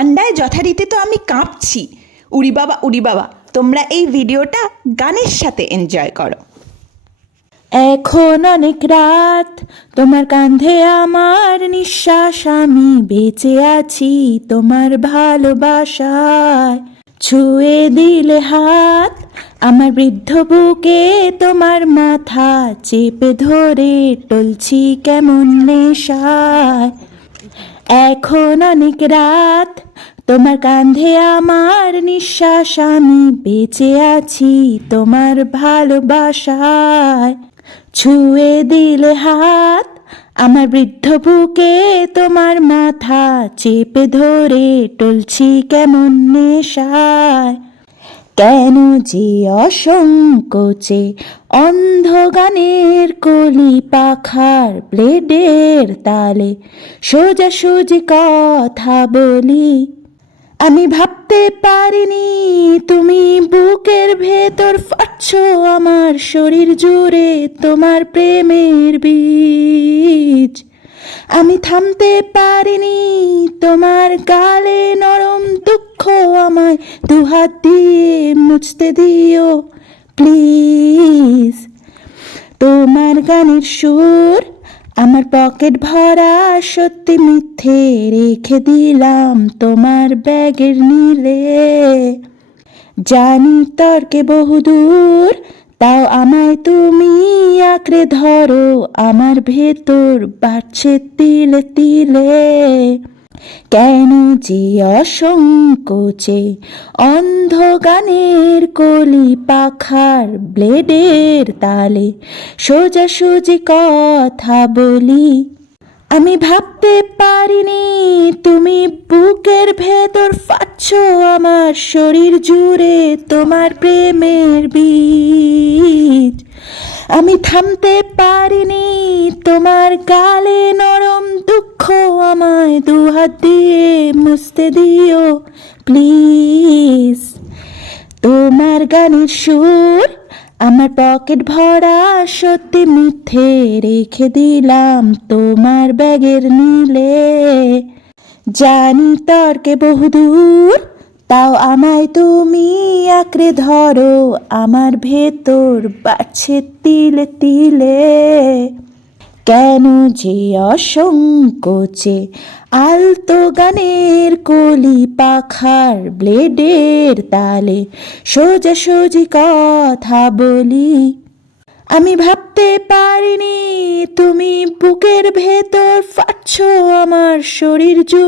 ঠান্ডায় যথারীতি তো আমি কাঁপছি। উড়ি বাবা, তোমরা এই ভিডিওটা গানের সাথে এনজয় করো। এখন অনেক রাত, তোমার কাঁধে আমার নিঃশ্বাস, আমি বেঁচে আছি তোমার ভালোবাসায়। ছুঁয়ে দিলে হাত আমার বৃদ্ধ বুকে, তোমার মাথা চেপে ধরে টলছি কেমন নেশায়। এখন অনেক রাত, তোমার কাঁধে আমার নিঃশ্বাস, আমি বেঁচে আছি তোমার ভালোবাসায়। ছুঁয়ে দিলে হাত আমার বৃদ্ধ বুকে, তোমার মাথা চেপে ধরে টলছি কেমন নেশায়। কেন যে অসংকোচে অন্ধ গানের কলি পাখার ব্লেডের তালে সোজাসুজি কথা বলি। আমি ভাবতে পারিনি তুমি বুকের ভেতর ফাটছো আমার শরীর জুড়ে তোমার প্রেমের বীজ। আমি থামতে পারিনি তোমার গালে নরম দুঃখ, আমায় দুহাত দিয়ে মুছতে দিও প্লিজ। তোমার গানের সুর আমার পকেট ভরা, সত্যি মিথ্যে রেখে দিলাম তোমার ব্যাগের নীলে। জানি তর্কে বহুদূর, তাও আমায় তুমি আঁকড়ে ধরো, আমার ভেতর বাড়ছে তিলে তিলে। কেন যে অসংকোচে অন্ধ গানের কলি পাখার ব্লেডের তালে সোজাসুজি কথা বলি। আমি ভাবতে পারিনি তুমি বুকের ভেতর ফাটছো আমার শরীর জুড়ে তোমার প্রেমের বীজ। আমি থামতে পারিনি তোমার গালে নরম দুঃখ, আমায় দুহাত দিয়ে মুছতে দিও প্লিজ। তোমার গানের সুর আমার পকেট ভরা, সত্যি মিথ্যে রেখে দিলাম তোমার ব্যাগের নীলে। জানি তর্কে বহুদূর, তাও আমায় তুমি আঁকড়ে ধরো, আমার ভেতর বাড়ছে তিলে তিলে। কেন যে অসংকোচে আলতো গানের কলি পাখার ব্লেডের তালে সোজাসুজি কথা বলি। আমি ভাবতে পারিনি তুমি বুকের ভেতর ফাটছো আমার শরীর জুড়ে